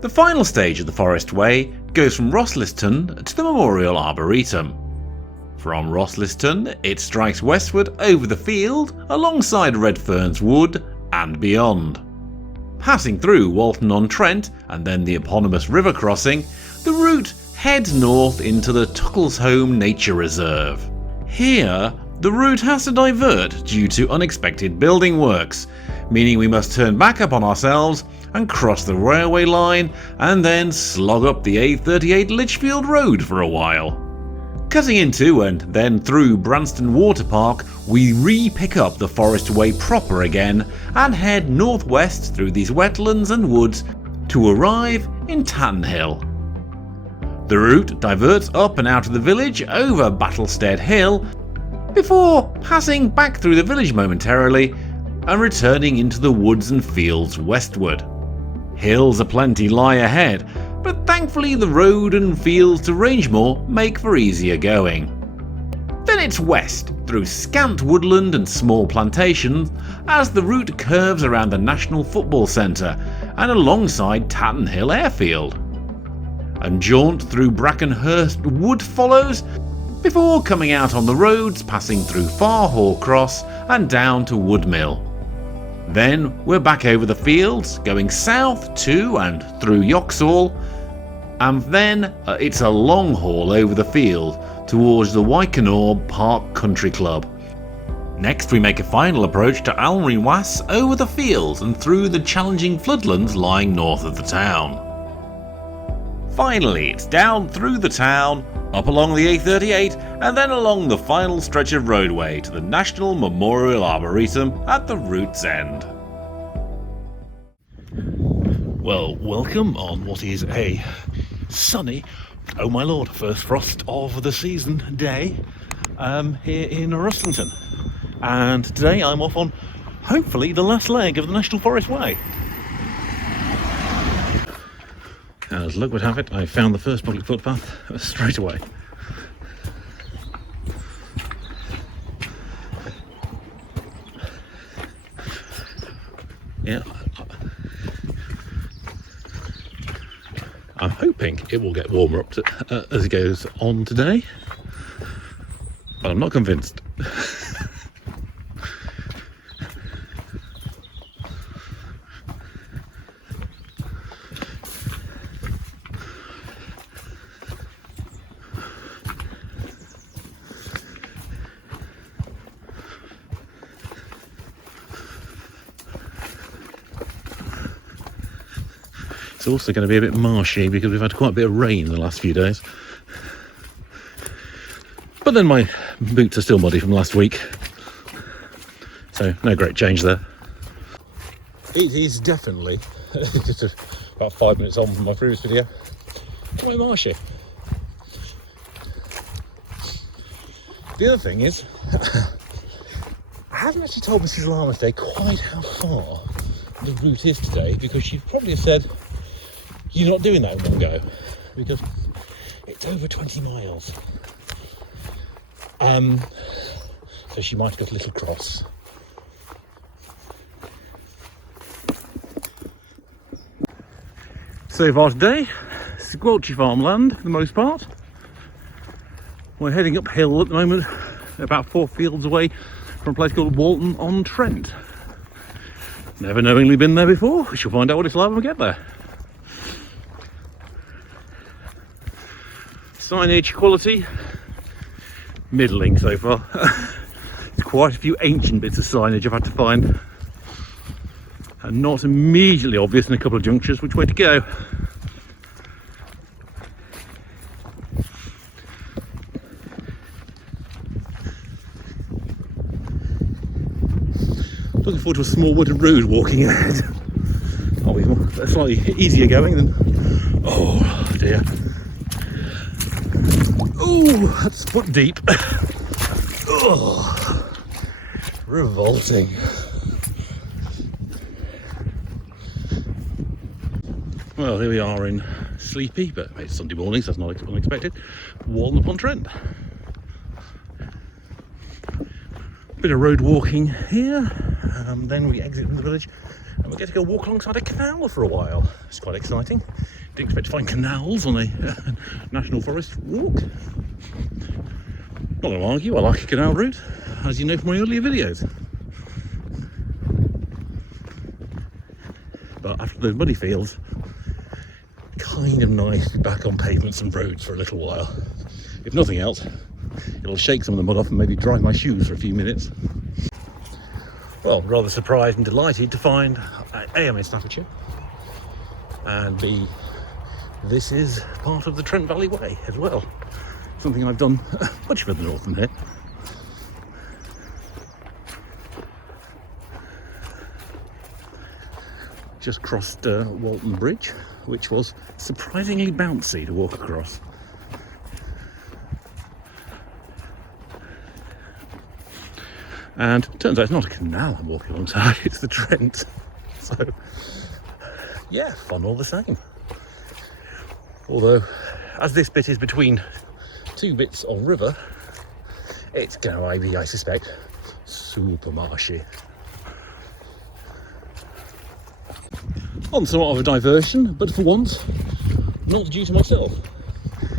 The final stage of the Forest Way goes from Rosliston to the Memorial Arboretum. From Rosliston, it strikes westward over the field alongside Redfern's Wood and beyond. Passing through Walton-on-Trent and then the eponymous river crossing, the route heads north into the Tou'll's Home Nature Reserve. Here, the route has to divert due to unexpected building works, meaning we must turn back up on ourselves and cross the railway line and then slog up the A38 Lichfield Road for a while. Cutting into and then through Branston Water Park, we re-pick up the Forest Way proper again and head northwest through these wetlands and woods to arrive in Tatenhill. The route diverts up and out of the village over Battlestead Hill before passing back through the village momentarily and returning into the woods and fields westward. Hills aplenty lie ahead, but thankfully the road and fields to Rangemore make for easier going. Then it's west through scant woodland and small plantations as the route curves around the National Football Centre and alongside Tatenhill Airfield. And jaunt through Brakenhurst Wood follows before coming out on the roads passing through Farhall Cross and down to Woodmill. Then we're back over the fields, going south to and through Yoxhall, and then it's a long haul over the field towards the Wykenaw Park Country Club. Next we make a final approach to Alrewas over the fields and through the challenging floodlands lying north of the town. Finally, it's down through the town, up along the A38, and then along the final stretch of roadway to the National Memorial Arboretum at the route's end. Well, welcome on what is a sunny, oh my lord, first frost of the season day here in Rosliston. And today I'm off on, hopefully, the last leg of the National Forest Way. As luck would have it, I found the first public footpath straight away. Yeah, I'm hoping it will get warmer up as it goes on today, but I'm not convinced. It's also going to be a bit marshy because we've had quite a bit of rain in the last few days. But then my boots are still muddy from last week, so no great change there. It is definitely, just about 5 minutes on from my previous video, quite marshy. The other thing is, I haven't actually told Mrs. Larmsday quite how far the route is today, because she'd probably have said, "You're not doing that in one go," because it's over 20 miles. So she might have got a little cross. So far today, squelchy farmland for the most part. We're heading uphill at the moment, about 4 fields away from a place called Walton-on-Trent. Never knowingly been there before. We shall find out what it's like when we get there. Signage quality, middling so far. There's quite a few ancient bits of signage I've had to find, and not immediately obvious in a couple of junctures which way to go. Looking forward to a small wooded road walking ahead. I'll be slightly easier going than, oh dear. Ooh, that's foot deep. Oh, revolting. Well, here we are in sleepy, but it's Sunday morning, so that's not unexpected, Walton-on-Trent. Bit of road walking here. then we exit from the village and we get to go walk alongside a canal for a while. It's quite exciting. Didn't expect to find canals on a National Forest walk. Not going to argue, I like a canal route, as you know from my earlier videos. But after those muddy fields, kind of nice to be back on pavements and roads for a little while. If nothing else, it'll shake some of the mud off and maybe dry my shoes for a few minutes. Well, rather surprised and delighted to find A, I'm in Staffordshire, and B, this is part of the Trent Valley Way as well. Something I've done much further north than here. Just crossed Walton Bridge, which was surprisingly bouncy to walk across. And it turns out it's not a canal I'm walking alongside, it's the Trent. So, yeah, fun all the same. Although, as this bit is between two bits of river, it's going to be, I suspect, super marshy. On somewhat of a diversion, but for once, not due to myself.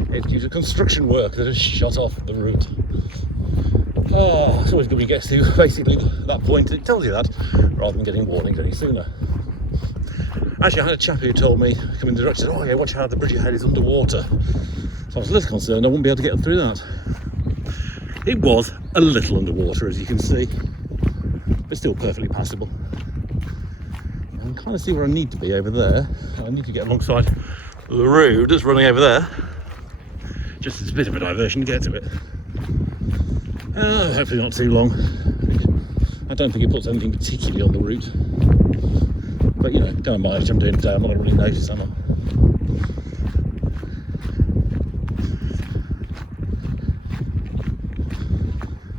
It's due to construction work that has shut off the route. Oh, it's always good when you get to basically that point and it tells you that, rather than getting warnings any sooner. Actually, I had a chap who told me, coming in the direction, oh yeah, watch how the bridge ahead is underwater. So I was a little concerned I wouldn't be able to get through that. It was a little underwater, as you can see, but still perfectly passable. I can kind of see where I need to be over there. I need to get alongside the road that's running over there, just as a bit of a diversion to get to it. Hopefully not too long. I don't think it puts anything particularly on the route. But you know, kind of mileage I'm doing today, I'm not really noticed, am I?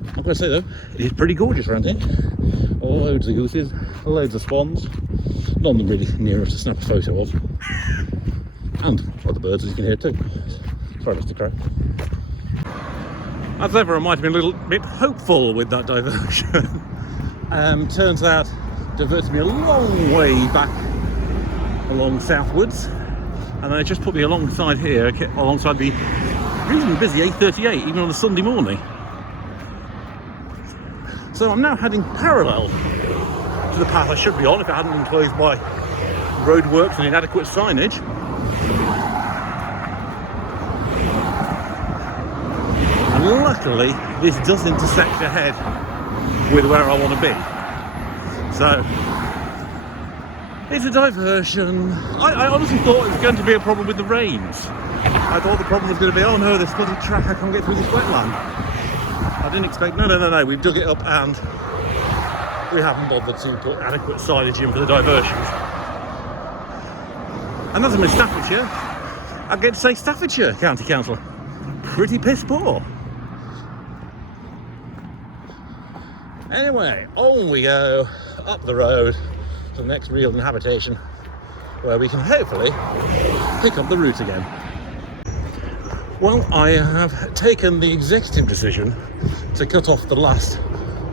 I've got to say though, it is pretty gorgeous around here. Loads of gooses, loads of swans. None of them really near enough to snap a photo of. And other birds, as you can hear too. Sorry, Mr. Crow. As ever, I might have been a little bit hopeful with that diversion. Turns out, diverted me a long way back along southwards, and then it just put me alongside here, alongside the reasonably busy A38, even on a Sunday morning. So I'm now heading parallel to the path I should be on if it hadn't been closed by roadworks and inadequate signage. And luckily, this does intersect ahead with where I want to be. So, it's a diversion. I honestly thought it was going to be a problem with the rains. I thought the problem was going to be, oh no, this bloody track, I can't get through this wetland. I didn't expect, no, we've dug it up and we haven't bothered to put adequate signage in for the diversions. And as I'm in Staffordshire, I get to say Staffordshire County Council. Pretty piss poor. Anyway, on we go, up the road to the next real habitation, where we can hopefully pick up the route again. Well, I have taken the executive decision to cut off the last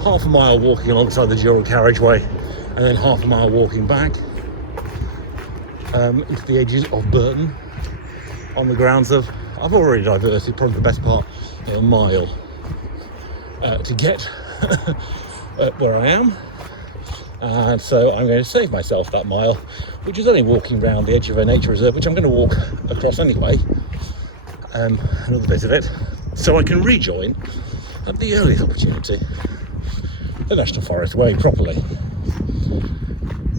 half a mile walking alongside the dual carriageway and then half a mile walking back into the edges of Burton, on the grounds of I've already diverted probably the best part of a mile to get where I am, and so I'm going to save myself that mile, which is only walking around the edge of a nature reserve, which I'm going to walk across anyway, another bit of it, so I can rejoin at the earliest opportunity the National Forest Way properly.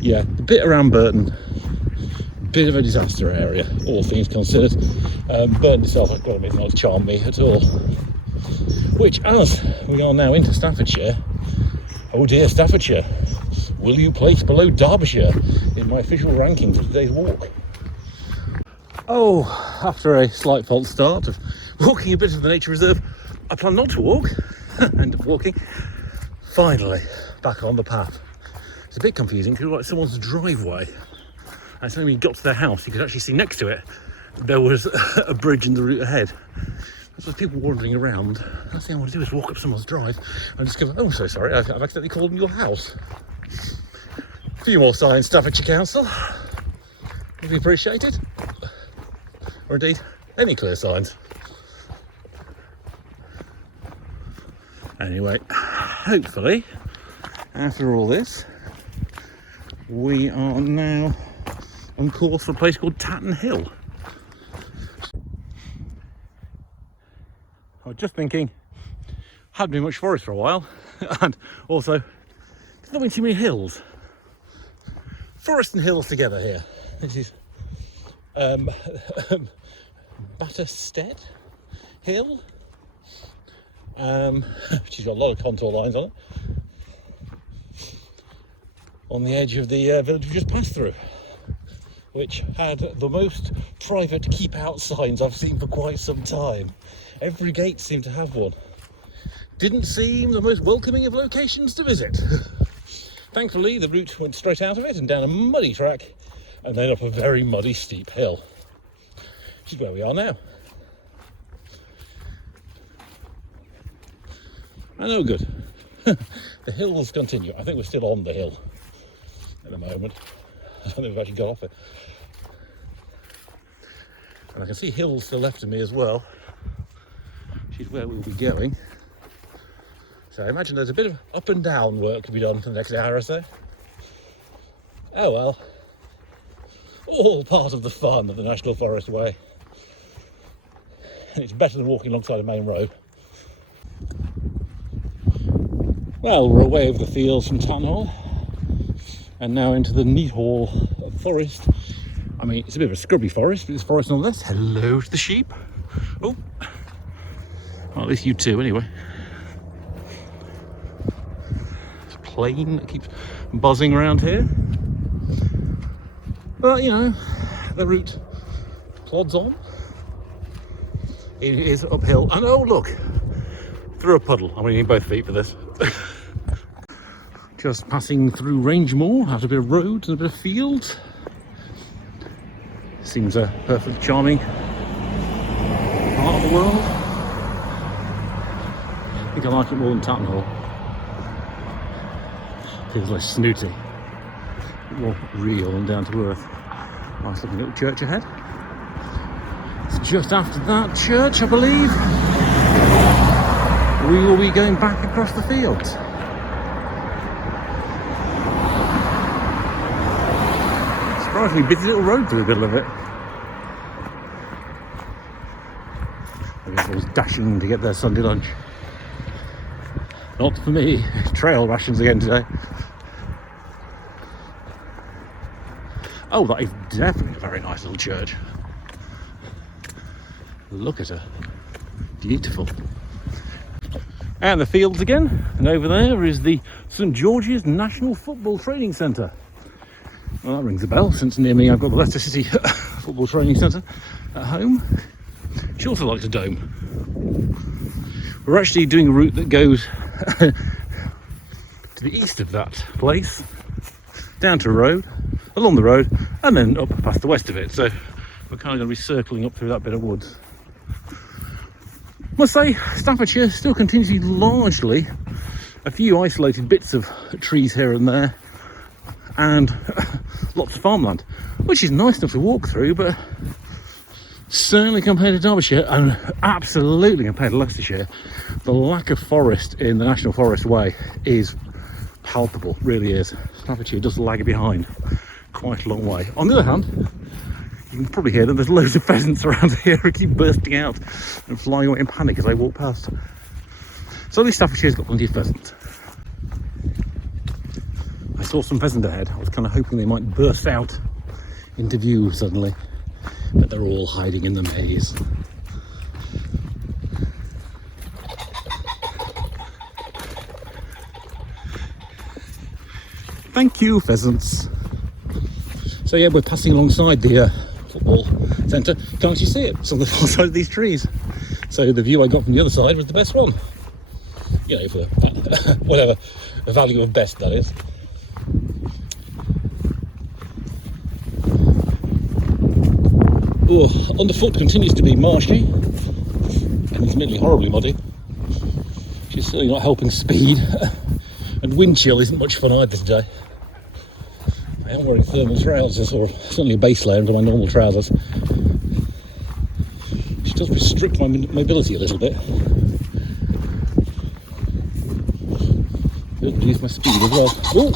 Yeah, the bit around Burton, bit of a disaster area, all things considered. Burton itself, I've got to admit, not charmed me at all. Which, as we are now into Staffordshire, oh dear Staffordshire, will you place below Derbyshire in my official rankings of today's walk? Oh, after a slight false start of walking a bit of the nature reserve, I plan not to walk, end up walking, finally back on the path. It's a bit confusing because it looked like someone's driveway. And so when you got to their house, you could actually see next to it, there was a bridge in the route ahead. So people wandering around, last thing I want to do is walk up someone's drive and discover, oh, I'm so sorry, I've accidentally called them your house. A few more signs, Staffordshire Council, would be appreciated. Or indeed, any clear signs. Anyway, hopefully, after all this, we are now on course for a place called Tatenhill. I was just thinking, hadn't been much forest for a while, and also, there's not been too many hills. Forest and hills together here. This is Battlestead Hill. She's got a lot of contour lines on it. On the edge of the village we just passed through, which had the most private keep out signs I've seen for quite some time. Every gate seemed to have one. Didn't seem the most welcoming of locations to visit. Thankfully, the route went straight out of it and down a muddy track and then up a very muddy steep hill, which is where we are now. I know, good. The hills continue. I think we're still on the hill at the moment. I don't think we've actually got off it. And I can see hills to the left of me as well, which is where we'll be going. So I imagine there's a bit of up and down work to be done for the next hour or so. Oh well. All part of the fun of the National Forest Way. And it's better than walking alongside a main road. Well, we're away over the fields from Tatenhill and now into the Needwood Forest. I mean, it's a bit of a scrubby forest, but it's forest nonetheless. Hello to the sheep. Oh, well, at least you two anyway. It's a plane that keeps buzzing around here. But, you know, the route plods on. It is uphill. And oh, look, through a puddle. I'm going to need both feet for this. Just passing through Rangemore, out a bit of road and a bit of field. Seems a perfectly charming part of the world. I think I like it more than Tatenhill. Feels less snooty, more real and down to earth. Nice looking little church ahead. It's just after that church, I believe, we will be going back across the fields. Surprisingly busy little road through the middle of it. I guess I was dashing to get their Sunday lunch. Not for me. Trail rations again today. Oh, that is definitely a very nice little church. Look at her. Beautiful. And the fields again. And over there is the St George's National Football Training Centre. Well, that rings a bell, since near me I've got the Leicester City Football Training Centre at home. She also likes a dome. We're actually doing a route that goes to the east of that place, down to a road, along the road, and then up past the west of it. So we're kind of going to be circling up through that bit of woods. Must say, Staffordshire still continues to be largely a few isolated bits of trees here and there, and lots of farmland, which is nice enough to walk through, but certainly compared to Derbyshire and absolutely compared to Leicestershire, the lack of forest in the National Forest Way is palpable, really is. Staffordshire does lag behind quite a long way. On the other hand, you can probably hear that there's loads of pheasants around here who keep bursting out and flying away in panic as they walk past. So at least Staffordshire's got plenty of pheasants. I saw some pheasant ahead. I was kind of hoping they might burst out into view suddenly, but they're all hiding in the maze. Thank you, pheasants. So yeah, we're passing alongside the football centre. Can't actually see it. It's on the far side of these trees. So the view I got from the other side was the best one. You know, for whatever the value of best that is. Oh, underfoot continues to be marshy and it's admittedly horribly muddy, which is certainly not helping speed. And wind chill isn't much fun either today. I am wearing thermal trousers, or certainly a base layer under my normal trousers, which does restrict my mobility a little bit. Reduce my speed as well. Ooh.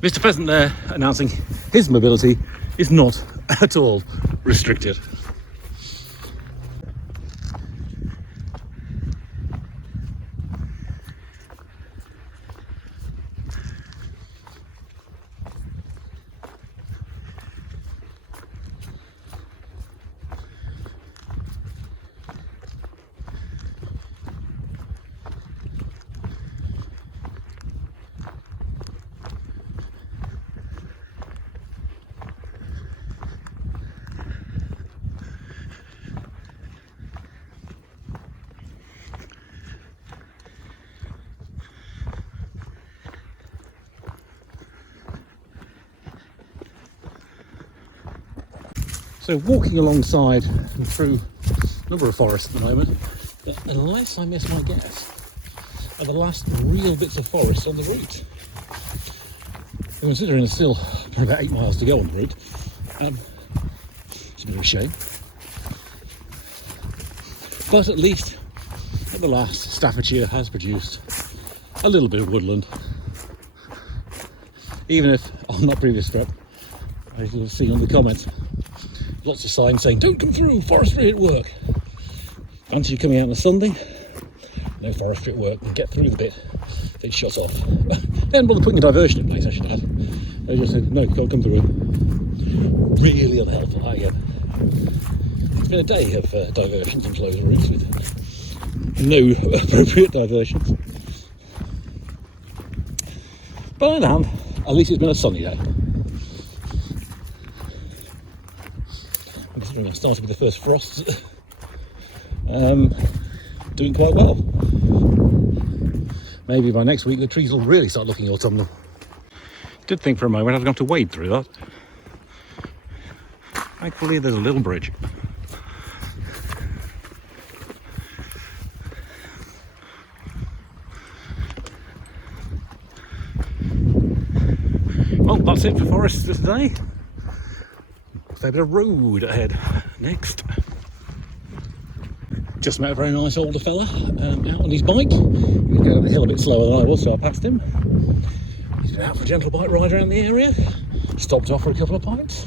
Mr. Pheasant there announcing his mobility is not at all restricted. So walking alongside and through a number of forests at the moment, unless I miss my guess, are the last real bits of forest on the route. Considering there's still about 8 miles to go on the route, it's a bit of a shame. But at least, at the last, Staffordshire has produced a little bit of woodland. Even if on that previous trip, as you'll see on the comments, lots of signs saying, don't come through, forestry at work. Fancy you coming out on a Sunday, no forestry at work, and get through the bit, then shut off. They hadn't bothered putting a diversion in place, I should add. They just said, no, you can't come through. Really unhelpful, I get. It's been a day of diversions and closed routes with no appropriate diversions. But on the other hand, at least it's been a sunny day. Considering I started with the first frosts, doing quite well. Maybe by next week the trees will really start looking autumnal. Did think for a moment I was going to wade through that. Thankfully there's a little bridge. Well, that's it for forests for today. Fair bit of road ahead next. Just met a very nice older fella out on his bike. He was going up the hill a bit slower than I was, so I passed him. He's been out for a gentle bike ride around the area, stopped off for a couple of pints,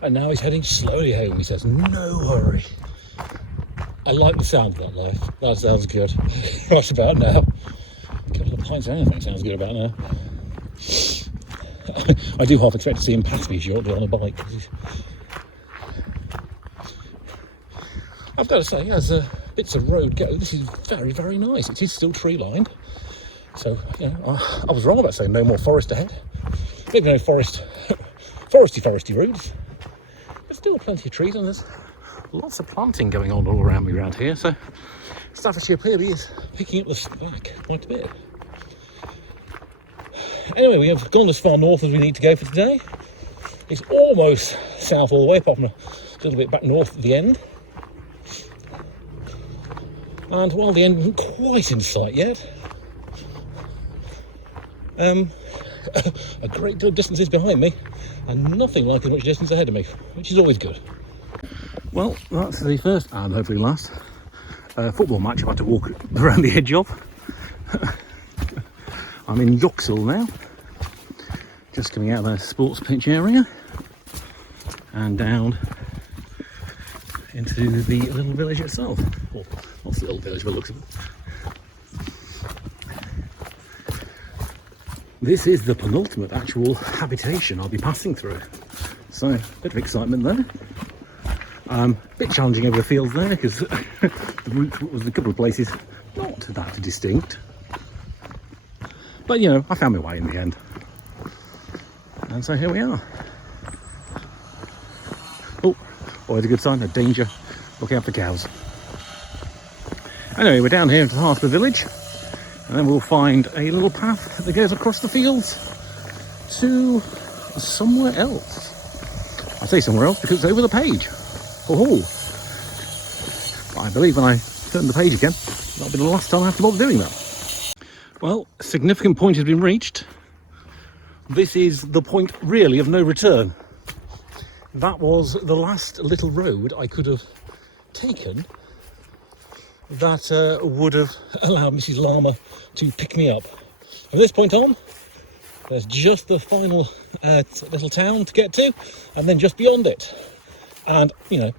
and now he's heading slowly home. He says, no hurry. I like the sound of that life. That sounds good. Right about now. A couple of pints of anything sounds good about now. I do half expect to see him pass me shortly on a bike. I've got to say, as bits of road go, this is very, very nice. It is still tree lined, so you know, I was wrong about saying no more forest ahead. Maybe no foresty routes, but still plenty of trees, and there's lots of planting going on all around me around here. So Staffordshire clearly is picking up the slack quite a bit. Anyway, we have gone as far north as we need to go for today. It's almost south all the way, apart from a little bit back north at the end. And while the end isn't quite in sight yet, a great deal of distance is behind me, and nothing like as much distance ahead of me, which is always good. Well, that's the first and hopefully last football match I've had to walk around the edge of. I'm in Yoxhall now, just coming out of a sports pitch area and down into the little village itself. Well, what's the little village by the looks of it? This is the penultimate actual habitation I'll be passing through, so a bit of excitement there. A bit challenging over the fields there because the route was a couple of places not that distinct, but you know, I found my way in the end, and so here we are. Oh, always a good sign, a danger, look out for cows. Anyway, we're down here into the heart of the village, and then we'll find a little path that goes across the fields to somewhere else. I say somewhere else because it's over the page. Oh, I believe when I turn the page again, that'll be the last time I have to bother doing that. Well, a significant point has been reached. this is the point really of no return. That was the last little road I could have taken that would have allowed Mrs. Llama to pick me up. From this point on, there's just the final little town to get to, and then just beyond it. And, you know,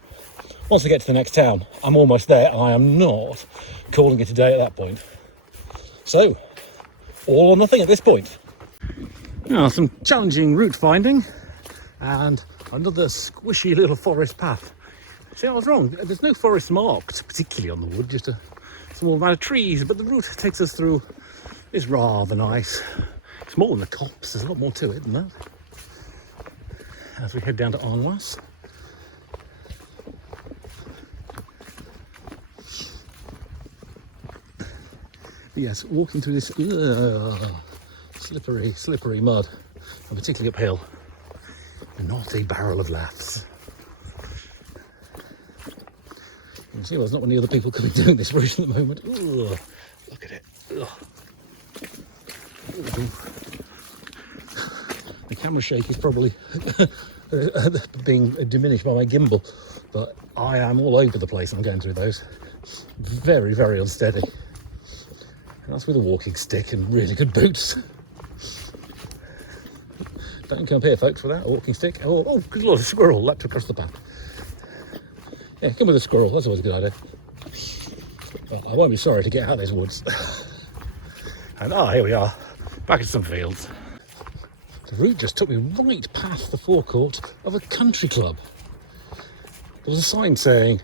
once I get to the next town, I'm almost there. I am not calling it a day at that point. So, all or nothing at this point. Now, some challenging route finding, and another squishy little forest path. See, I was wrong. There's no forest marked particularly on the wood, just a small amount of trees, but the route it takes us through is rather nice. It's more than the copse, there's a lot more to it than that. As we head down to Alrewas. Yes, walking through this slippery mud, and particularly uphill. Not a barrel of laughs. You can see there's not many other people coming down this route at the moment. Ugh, look at it. Ugh. The camera shake is probably being diminished by my gimbal, but I am all over the place. I'm going through those. Very, very unsteady. And that's with a walking stick and really good boots. Don't come up here, folks, without a walking stick. Oh, good lord, a squirrel leapt across the path. Yeah, come with a squirrel, that's always a good idea. Well, I won't be sorry to get out of these woods. And here we are, back at some fields. The route just took me right past the forecourt of a country club. There was a sign saying,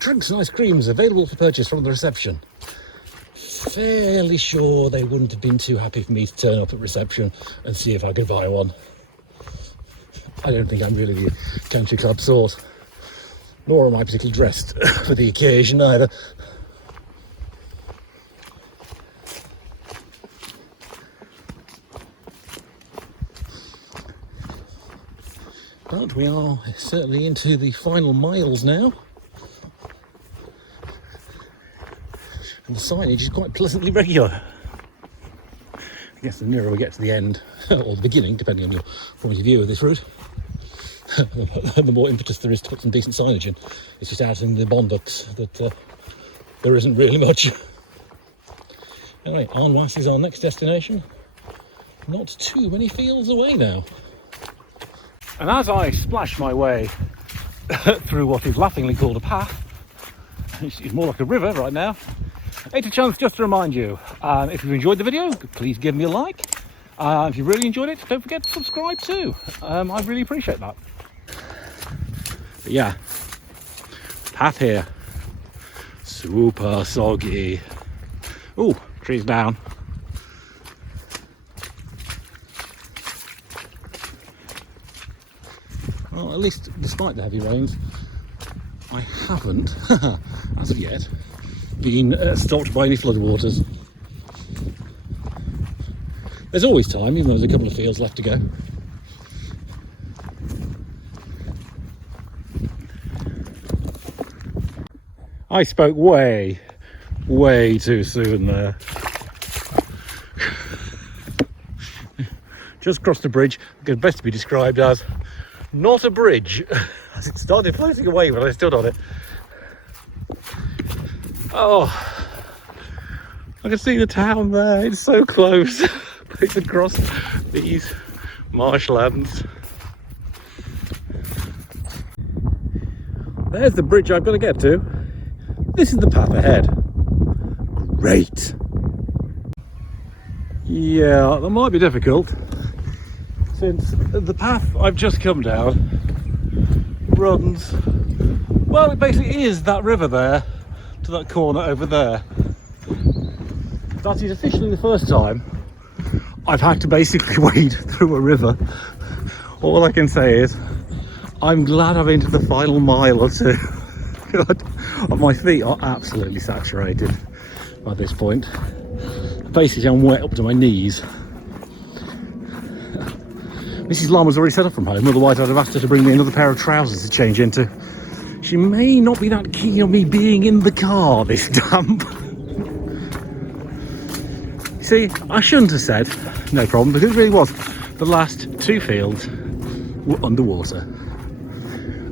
"Drinks and ice creams available for purchase from the reception." Fairly sure they wouldn't have been too happy for me to turn up at reception and see if I could buy one. I don't think I'm really the country club sort. Nor am I particularly dressed for the occasion either. But we are certainly into the final miles now. And the signage is quite pleasantly regular. I guess the nearer we get to the end, or the beginning, depending on your point of view of this route, the more impetus there is to put some decent signage in. It's just out in the bonducks that there isn't really much. Anyway, Alrewas is our next destination. Not too many fields away now. And as I splash my way through what is laughingly called a path, it's more like a river right now, it's a chance just to remind you, if you've enjoyed the video, please give me a like. If you really enjoyed it, don't forget to subscribe too. I really appreciate that. But yeah, path here, super soggy. Ooh, trees down. Well, at least despite the heavy rains, I haven't, as of yet, been stopped by any floodwaters. There's always time, even though there's a couple of fields left to go. I spoke way too soon there. Just crossed the bridge, could best be described as not a bridge, as it started floating away, but I stood on it. Oh, I can see the town there, it's so close. It's across these marshlands. There's the bridge I've got to get to. This is the path ahead. Great. Yeah, that might be difficult, since the path I've just come down runs, well, it basically is that river there to that corner over there. That is officially the first time I've had to basically wade through a river. All I can say is I'm glad I'm into the final mile or two. My feet are absolutely saturated by this point. Basically I'm wet up to my knees. Mrs. Llama's already set up from home, otherwise I'd have asked her to bring me another pair of trousers to change into. She may not be that keen on me being in the car this damp. See, I shouldn't have said no problem, because it really was the last 2 fields were underwater.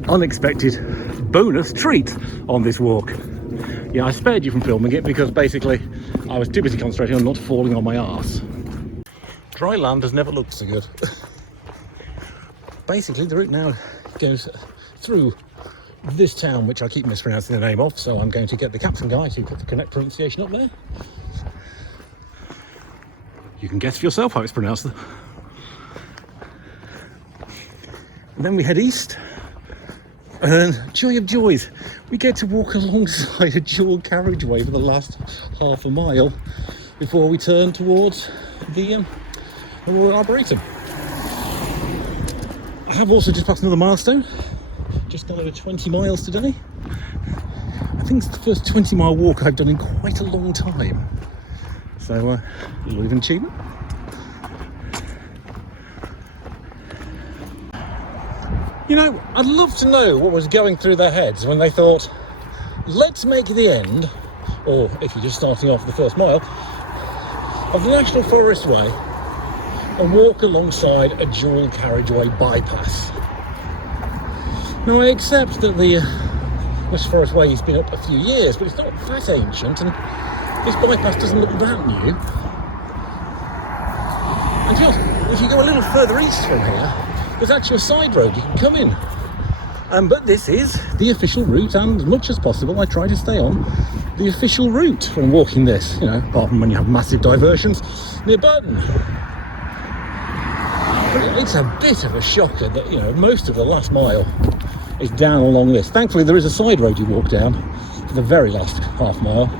Unexpected bonus treat on this walk. Yeah, I spared you from filming it because basically I was too busy concentrating on not falling on my arse. Dry land has never looked so good. Basically, the route now goes through this town, which I keep mispronouncing the name of, so I'm going to get the captain guy to put the correct pronunciation up there. You can guess for yourself how it's pronounced. And then we head east, and joy of joys, we get to walk alongside a dual carriageway for the last half a mile before we turn towards the Memorial Arboretum. I have also just passed another milestone, just gone over 20 miles today. I think it's the first 20-mile walk I've done in quite a long time. So, a little bit of an achievement. You know, I'd love to know what was going through their heads when they thought, let's make the end, or if you're just starting off the first mile, of the National Forest Way and walk alongside a dual carriageway bypass. Now, I accept that the National Forest Way has been up a few years, but it's not that ancient, and this bypass doesn't look that new. And to be honest, if you go a little further east from here, there's actually a side road you can come in. But this is the official route, and as much as possible I try to stay on the official route when walking this, you know, apart from when you have massive diversions near Burton. But it's a bit of a shocker that, you know, most of the last mile is down along this. Thankfully there is a side road you walk down for the very last half mile.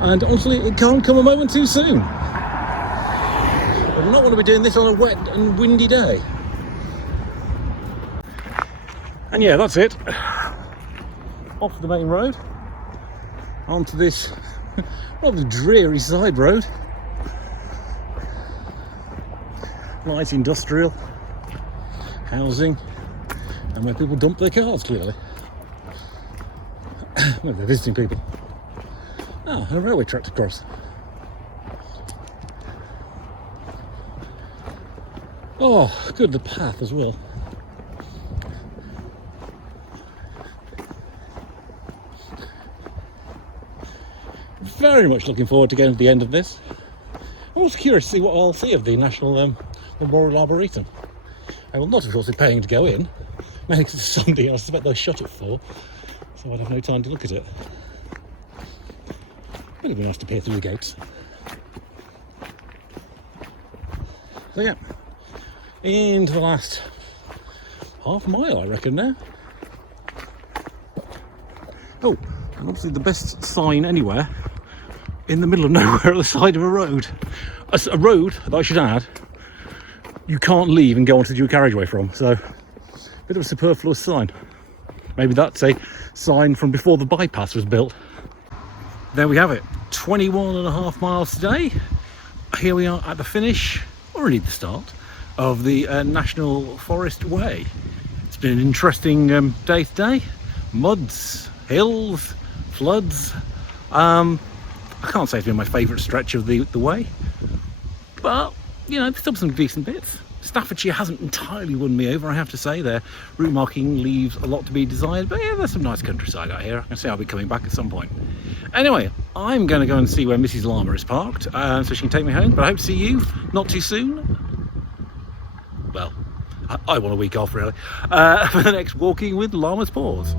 And honestly, it can't come a moment too soon. I do not want to be doing this on a wet and windy day. And yeah, that's it. Off the main road, onto this rather dreary side road. Light industrial, housing, and where people dump their cars, clearly. Maybe they're visiting people. Ah, and a railway track to cross. Oh, good, the path as well. Very much looking forward to getting to the end of this. I'm also curious to see what I'll see of the National Memorial Arboretum. I will not, of course, be paying to go in. Mainly because it's Sunday, I suspect they'll shut at 4, so I'd have no time to look at it. But it'd be nice to peer through the gates. So yeah, into the last half mile, I reckon now. Oh, and obviously the best sign anywhere, in the middle of nowhere at the side of a road. A road that I should add, you can't leave and go onto the dual carriageway from, so a bit of a superfluous sign. Maybe that's a sign from before the bypass was built. There we have it, 21.5 miles today. Here we are at the finish, or indeed the start, of the National Forest Way. It's been an interesting day today. Muds, hills, floods. I can't say it's been my favourite stretch of the way, but you know, there's still some decent bits. Staffordshire hasn't entirely won me over, I have to say. Their route marking leaves a lot to be desired, but yeah, there's some nice countryside out here. I can see I'll be coming back at some point. Anyway, I'm going to go and see where Mrs. Llama is parked, so she can take me home, but I hope to see you not too soon. Well, I want a week off really, for the next Walking with Llama's Paws.